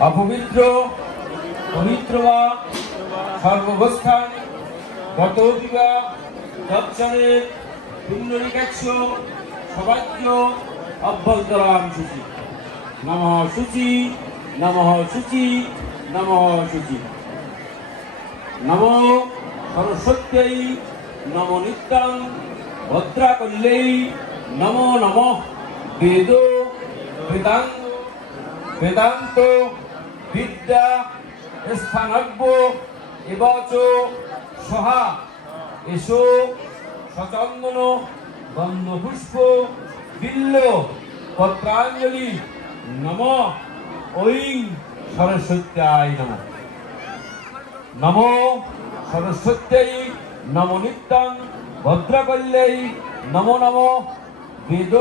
অপবিত্র পবিত্র বা সর্বাবস্থান গতবিবা তৎসরের পুণ্যরিকাক্ষ সবাজ্য অভ্যন্তরাম শুচি নমঃ শুচি নমঃ শুচি নমঃ শুচি। নমো সরস্বত্যৈ নমো নিত্যাং ভদ্রাকল্যৈ নমো নমঃ বেদ বেদাঙ্গ বেদান্ত বিদ্যা স্থানজ্ঞ এবচ সহা এসো সচন্দন গন্ধপুষ্প বিল্ল পত্রাঞ্জলি নমঃ ঐং সরস্বত্যায় নমঃ। নমো সরস্বত্যৈ নমো নিত্যাং ভদ্রাকল্যৈ নমো নমঃ বেদ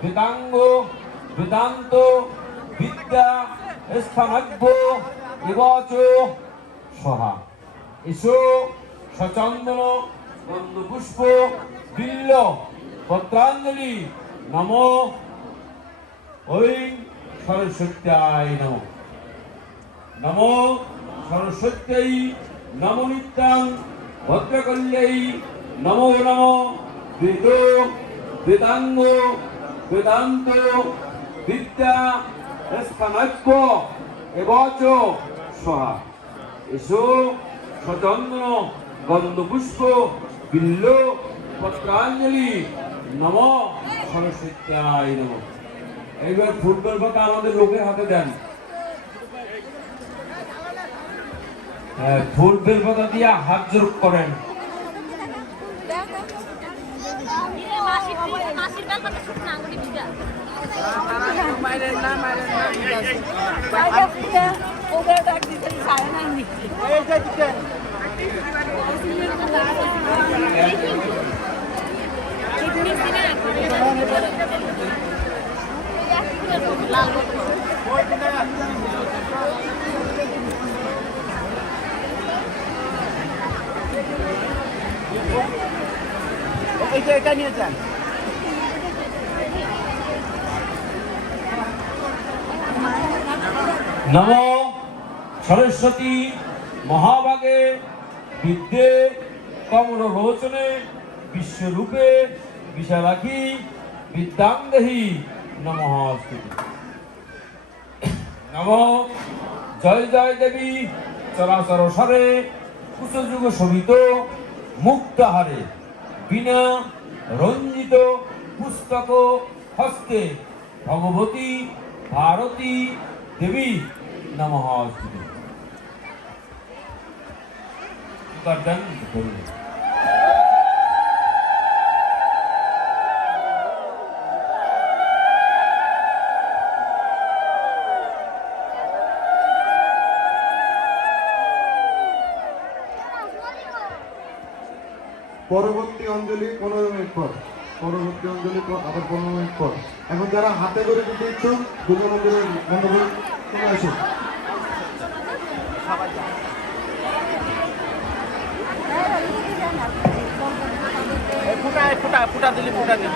বেদাঙ্গ বেদান্ত বিদ্যা স্থানজ্ঞ এবচ সহা এসো সচন্দন গন্ধপুষ্প বিল্ল পত্রাঞ্জলি নমঃ ঐং সরস্বত্যায় নমঃ। নমো সরস্বত্যৈ নমো নিত্যাং ভদ্রাকল্যৈ নমো নমঃ বেদ বেদাঙ্গ বেদান্ত বিদ্যা স্থানজ্ঞ এবচ সহা এসো সচন্দন গন্ধপুষ্প বিল্ল পত্রাঞ্জলি নমঃ সরস্বত্যায় নমঃ। এইবার ফুটবল পাতা আমাদের লোকের হাতে দেন। ফুটবল পাতা দিয়ে হাত জোর করেন। এটা নিয়ে যান। নমো সরস্বতী মহাভাগে বিদ্যে কমলোচনে বিশ্বরূপে বিশালাক্ষী বিদ্যাং দেহি নমঃস্তুতে। নমো জয় জয় দেবী চরাচর সরে কুশযুগ শোভিত মুক্তাহারে বিনা রঞ্জিত পুস্তক হস্তে ভগবতী ভারতী দেবী নমঃস্তুতে। গর্দন ধরুন। পরবর্তী অঞ্জলি 15 মিনিট পর, পরবর্তী অঞ্জলি আবার 15 মিনিট পর। এখন যারা হাতে করে দিতে ইচ্ছুক দুটো মন্দিরের মণ্ডপে চলে আসুন। ফুটা দিলি ফুটা দিলি।